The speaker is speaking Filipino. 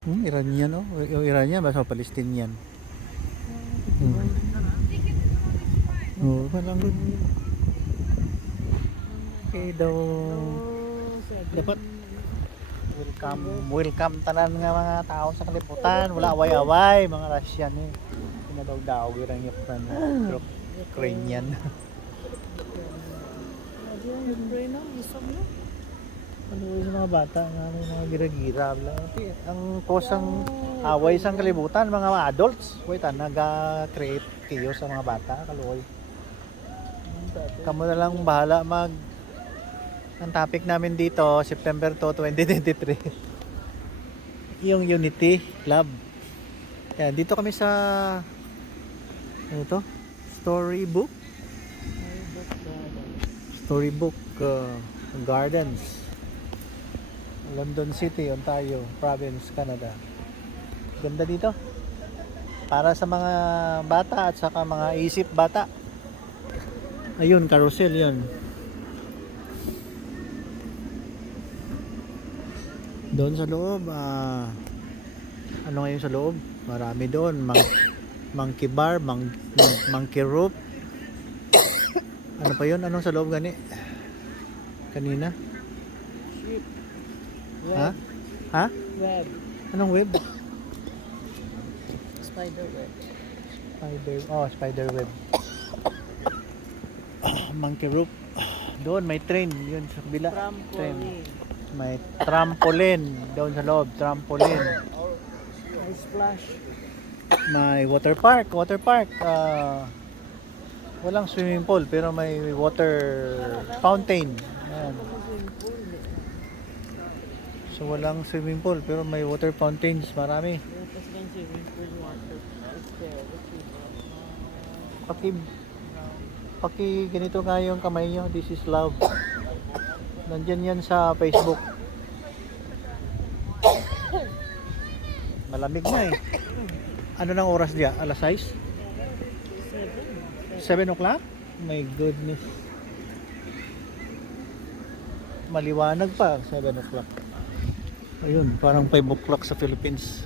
Iranian, oh. Yung Iranian, basta Palestinian. Oh, parang okay daw. Dapat welcome tanan nga mga tao sa kalibutan. Wala away-away, mga Russian eh. Pinadaw-daw Iranian friend. Ukrainian. Ano sa mga bata nga may mga gira-gira ang kosang away sa kalibutan mga adults wait naga-create chaos sa mga bata kaluoy kamo na lang bahala ang topic namin dito September 2, 2023 yung Unity Club. Yan, dito kami sa ano to? Storybook Gardens, London City, Ontario Province, Canada. Ganda dito para sa mga bata at saka mga isip bata. Ayun, carousel yun. Doon sa loob ano ngayon sa loob? Marami doon monkey bar, monkey rope. Ano pa yun? Anong sa loob gani? Kanina? Web. Ha? Web. Anong web? Spider web. Spider web. Monkey rope. Doon may train, yun sa kabila. Train. Trampoline. May trampoline doon sa loob, trampoline. May splash. May water park. Walang swimming pool pero may water fountain. Ayan. So walang swimming pool pero may water fountains, marami. Paki ganito nga yung kamay nyo, this is love. Nandyan yan sa Facebook. Malamig na eh. Ano nang oras diya? Alas 6? 7 o'clock? My goodness. Maliwanag pa 7 o'clock. Ayun, parang 5 o'clock sa Philippines.